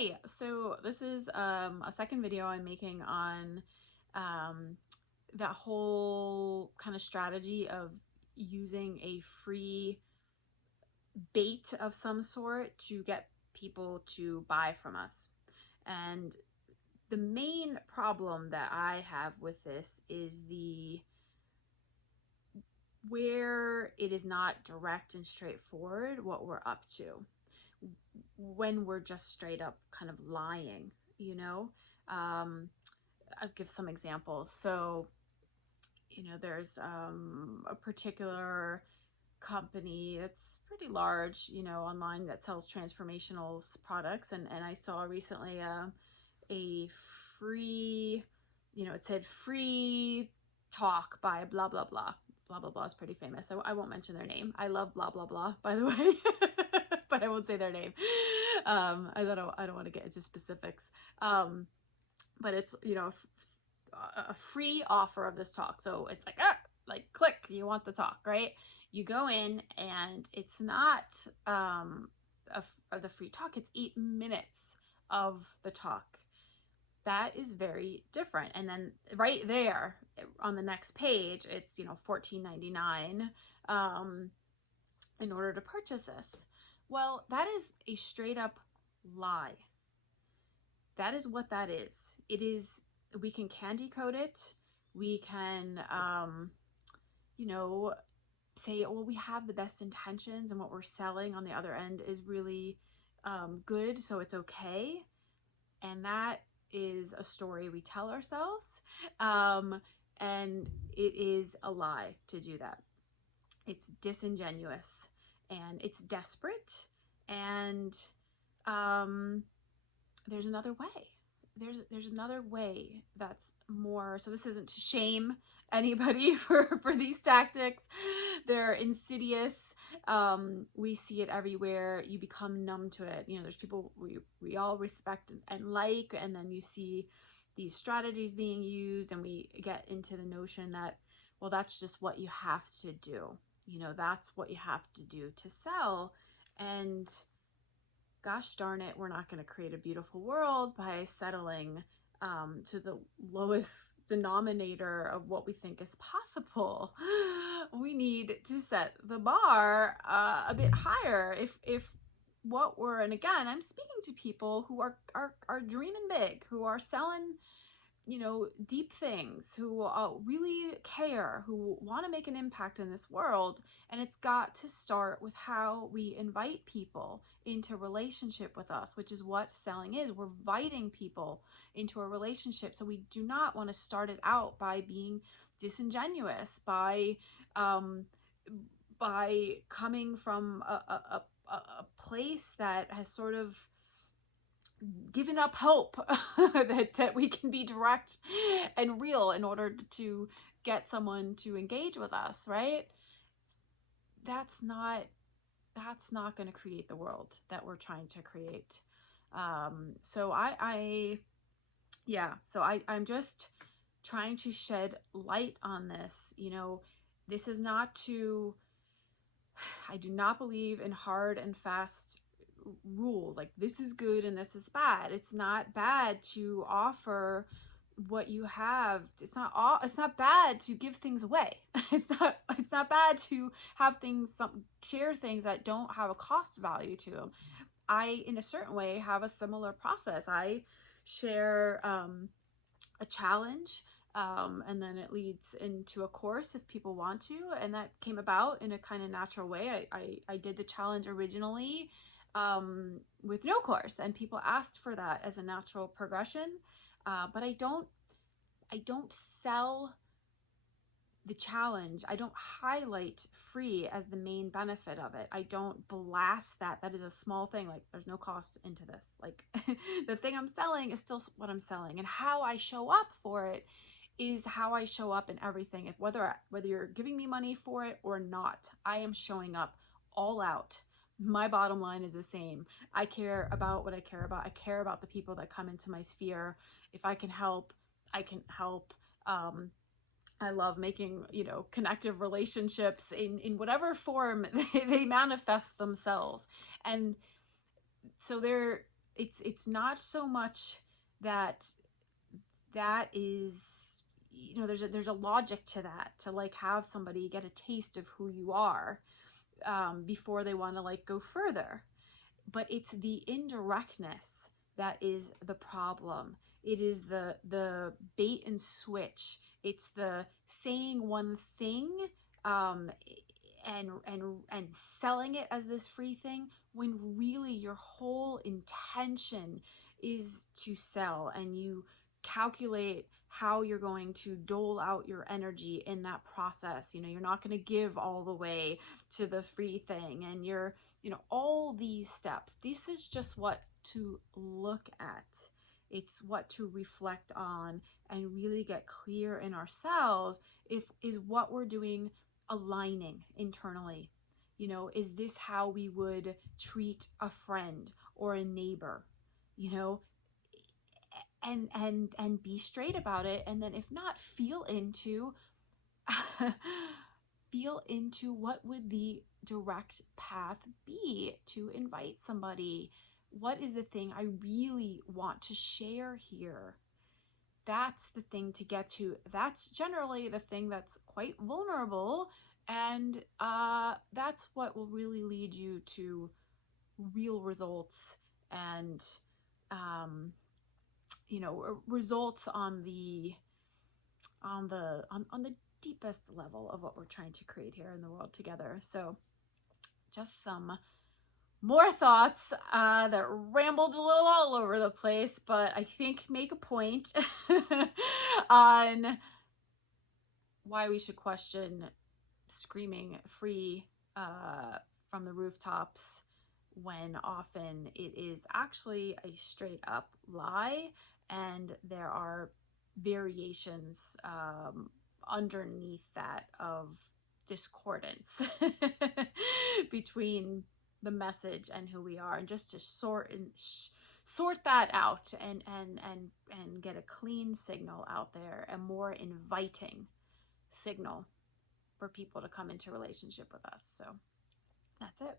Hi, so this is a second video I'm making on that whole kind of strategy of using a free bait of some sort to get people to buy from us. And the main problem that I have with this is where it is not direct and straightforward what we're up to when we're just straight up kind of lying, you know. I'll give some examples. So, there's a particular company that's pretty large, online, that sells transformational products. And I saw recently a free, it said free talk by blah, blah, blah. Blah, blah, blah is pretty famous. So I won't mention their name. I love blah, blah, blah, by the way, but I won't say their name. I don't want to get into specifics. But it's, a free offer of this talk. So it's like click, you want the talk, right? You go in and it's not the free talk, it's 8 minutes of the talk. That is very different. And then right there on the next page, it's, $14.99 in order to purchase this. Well, that is a straight up lie. That is what that is. It is, we can candy coat it. We can, say, well, we have the best intentions and what we're selling on the other end is really good, so it's okay. And that is a story we tell ourselves. And it is a lie to do that. It's disingenuous and it's desperate. And there's another way. There's another way that's more, so this isn't to shame anybody for these tactics. They're insidious. We see it everywhere. You become numb to it. There's people we all respect and like, and then you see these strategies being used and we get into the notion that, well, that's just what you have to do. That's what you have to do to sell. And gosh darn it, we're not going to create a beautiful world by settling to the lowest denominator of what we think is possible. We need to set the bar a bit higher. If what we're, and again, I'm speaking to people who are dreaming big, who are selling, deep things, who really care, who want to make an impact in this world. And it's got to start with how we invite people into relationship with us, which is what selling is. We're inviting people into a relationship. So we do not want to start it out by being disingenuous, by coming from a place that has sort of given up hope that we can be direct and real in order to get someone to engage with us, right? That's not going to create the world that we're trying to create. So I'm just trying to shed light on this. This is not to, I do not believe in hard and fast rules like this is good and this is bad. It's not bad to offer what you have. It's not bad to give things away. It's not bad to have share things that don't have a cost value to them. I, in a certain way, have a similar process. I share a challenge, and then it leads into a course if people want to, and that came about in a kind of natural way. I did the challenge originally with no course, and people asked for that as a natural progression. But I don't sell the challenge. I don't highlight free as the main benefit of it. I don't blast that. That is a small thing. Like, there's no cost into this. Like, the thing I'm selling is still what I'm selling, and how I show up for it is how I show up in everything. If whether you're giving me money for it or not, I am showing up all out. My bottom line is the same. I care about what I care about. I care about the people that come into my sphere. If I can help, I can help. I love making, connective relationships in whatever form they manifest themselves. And so it's not so much that is, you know, there's a logic to that, to like have somebody get a taste of who you are before they want to like go further. But it's the indirectness that is the problem. It is the bait and switch. It's the saying one thing and selling it as this free thing, when really your whole intention is to sell, and you calculate how you're going to dole out your energy in that process. You know, you're not going to give all the way to the free thing, and you're, you know, all these steps. This is just what to look at. It's what to reflect on and really get clear in ourselves, if is what we're doing aligning internally. You know, is this how we would treat a friend or a neighbor? You know, and be straight about it. And then if not, feel into feel into what would the direct path be to invite somebody. What is the thing I really want to share here? That's the thing to get to. That's generally the thing that's quite vulnerable, and that's what will really lead you to real results, and you know, results on the deepest level of what we're trying to create here in the world together. So just some more thoughts that rambled a little all over the place, but I think make a point on why we should question screaming free from the rooftops, when often it is actually a straight up lie, and there are variations underneath that of discordance between the message and who we are, and just to sort that out and get a clean signal out there, a more inviting signal for people to come into relationship with us. So that's it.